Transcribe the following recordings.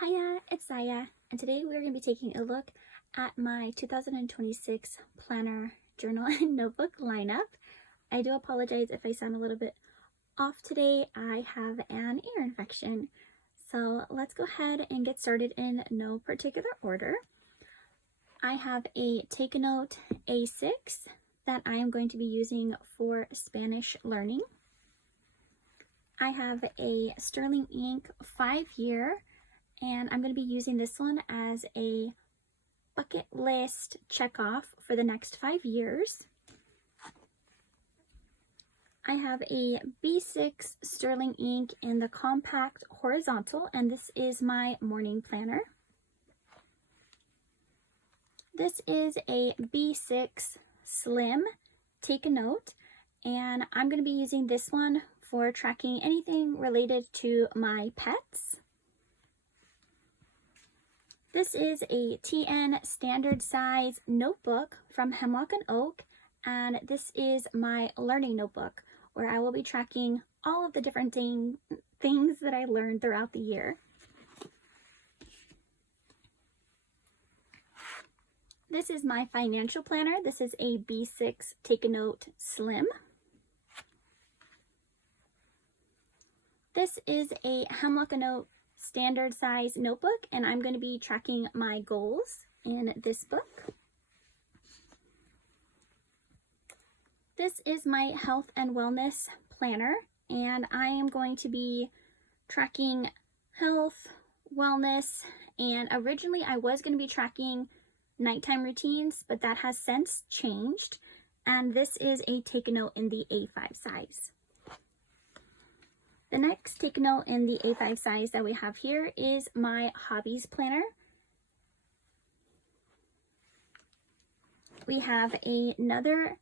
Hiya, it's Zaya, and today we're going to be taking a look at my 2026 planner, journal, and notebook lineup. I do apologize if I sound a little bit off today. I have an ear infection. So let's go ahead and get started in no particular order. I have a Take a Note A6 that I am going to be using for Spanish learning. I have a Sterling Ink 5-year, and I'm going to be using this one as a bucket list check off for the next 5 years. I have a B6 Sterling Ink in the compact horizontal, and this is my morning planner. This is a B6 Slim Take a Note, and I'm going to be using this one for tracking anything related to my pets. This is a TN standard size notebook from Hemlock and Oak, and this is my learning notebook where I will be tracking all of the different things that I learned throughout the year. This is my financial planner. This is a B6 Take a Note Slim. This is a Hemlock and Oak standard size notebook, and I'm going to be tracking my goals in this book. This is my health and wellness planner, and I am going to be tracking health, wellness, and originally I was going to be tracking nighttime routines, but that has since changed, and this is a Take a Note in the A5 size. The next Take a Note in the A5 size that we have here is my hobbies planner. We have another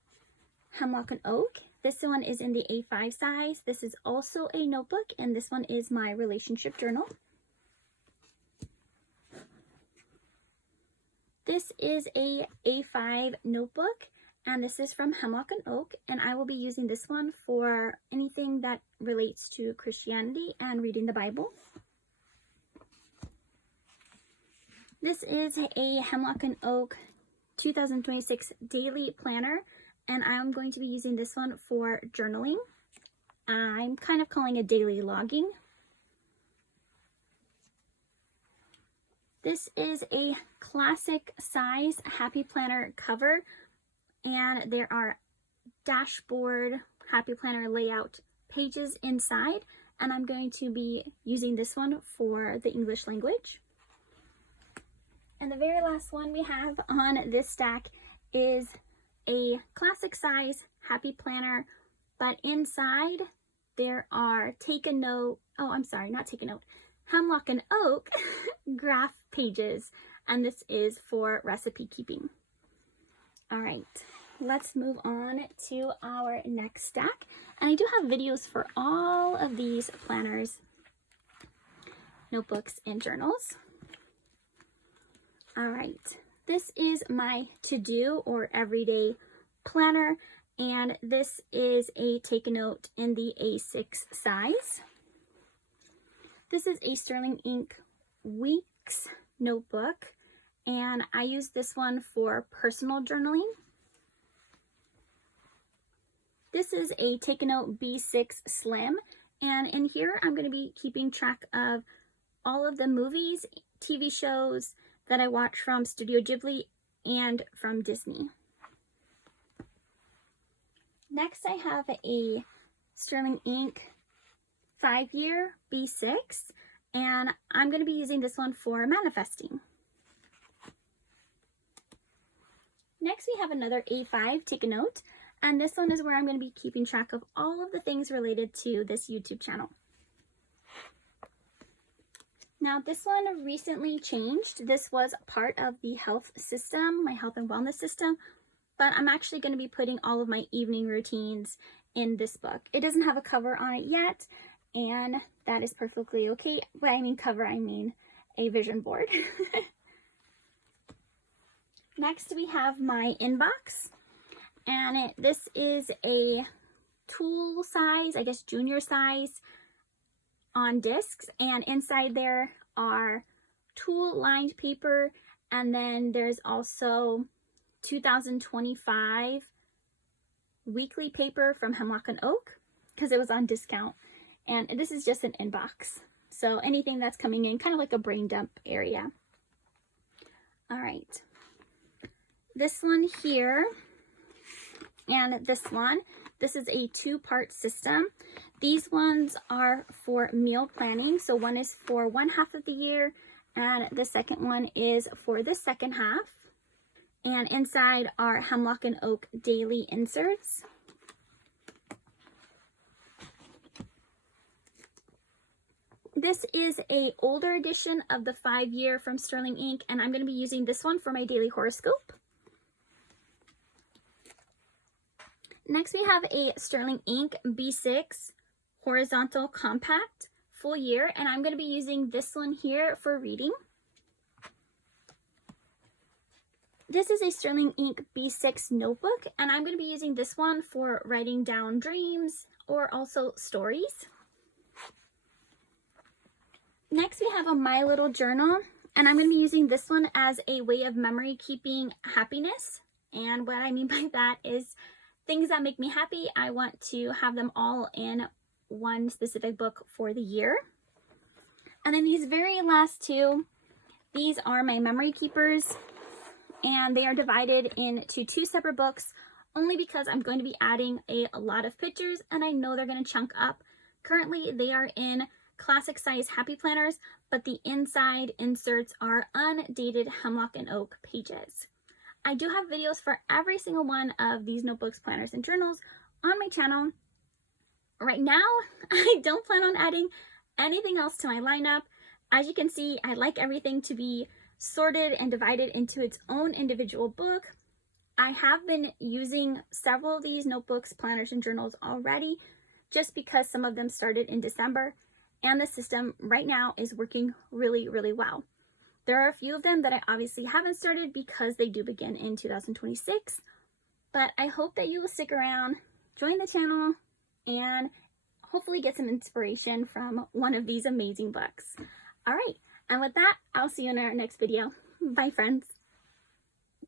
Hemlock and Oak. This one is in the A5 size. This is also a notebook, and this one is my relationship journal. This is a A5 notebook, and this is from Hemlock and Oak, and I will be using this one for anything that relates to Christianity and reading the Bible. This is a Hemlock and Oak 2026 daily planner, and I'm going to be using this one for journaling. I'm kind of calling it daily logging. This is a classic size Happy Planner cover, and there are dashboard Happy Planner layout pages inside, and I'm going to be using this one for the English language. And the very last one we have on this stack is a classic size Happy Planner, but inside there are Hemlock and Oak graph pages, and this is for recipe keeping. All right, let's move on to our next stack. And I do have videos for all of these planners, notebooks, and journals. All right, this is my to-do or everyday planner, and this is a Take a Note in the A6 size. This is a Sterling Ink Weeks notebook, and I use this one for personal journaling. This is a Take a Note B6 Slim, and in here I'm going to be keeping track of all of the movies, TV shows that I watch from Studio Ghibli and from Disney. Next I have a Sterling Ink 5-year B6, and I'm going to be using this one for manifesting. Next we have another A5 Take a Note, and this one is where I'm going to be keeping track of all of the things related to this YouTube channel. Now this one recently changed. This was part of the health system, my health and wellness system, but I'm actually going to be putting all of my evening routines in this book. It doesn't have a cover on it yet, and that is perfectly okay. When I mean cover, I mean a vision board. Next we have my inbox, and this is a tool size, I guess junior size on discs, and inside there are tulle lined paper, and then there's also 2025 weekly paper from Hemlock and Oak because it was on discount. And this is just an inbox. So anything that's coming in, kind of like a brain dump area. All right. This one here and this one. This is a 2-part system. These ones are for meal planning. So one is for one half of the year and the second one is for the second half. And inside are Hemlock and Oak daily inserts. This is a older edition of the 5-year from Sterling Ink, and I'm going to be using this one for my daily horoscope. Next, we have a Sterling Ink B6 horizontal compact full year, and I'm going to be using this one here for reading. This is a Sterling Ink B6 notebook, and I'm going to be using this one for writing down dreams or also stories. Next, we have a My Little Journal, and I'm going to be using this one as a way of memory keeping happiness. And what I mean by that is things that make me happy, I want to have them all in one specific book for the year. And then these very last two, these are my memory keepers, and they are divided into 2 separate books only because I'm going to be adding a lot of pictures and I know they're going to chunk up. Currently, they are in classic size happy planners, but the inside inserts are undated Hemlock and Oak pages. I do have videos for every single one of these notebooks, planners, and journals on my channel. Right now, I don't plan on adding anything else to my lineup. As you can see, I like everything to be sorted and divided into its own individual book. I have been using several of these notebooks, planners, and journals already, just because some of them started in December. And the system right now is working really, really well. There are a few of them that I obviously haven't started because they do begin in 2026. But I hope that you will stick around, join the channel, and hopefully get some inspiration from one of these amazing books. All right, and with that, I'll see you in our next video. Bye, friends.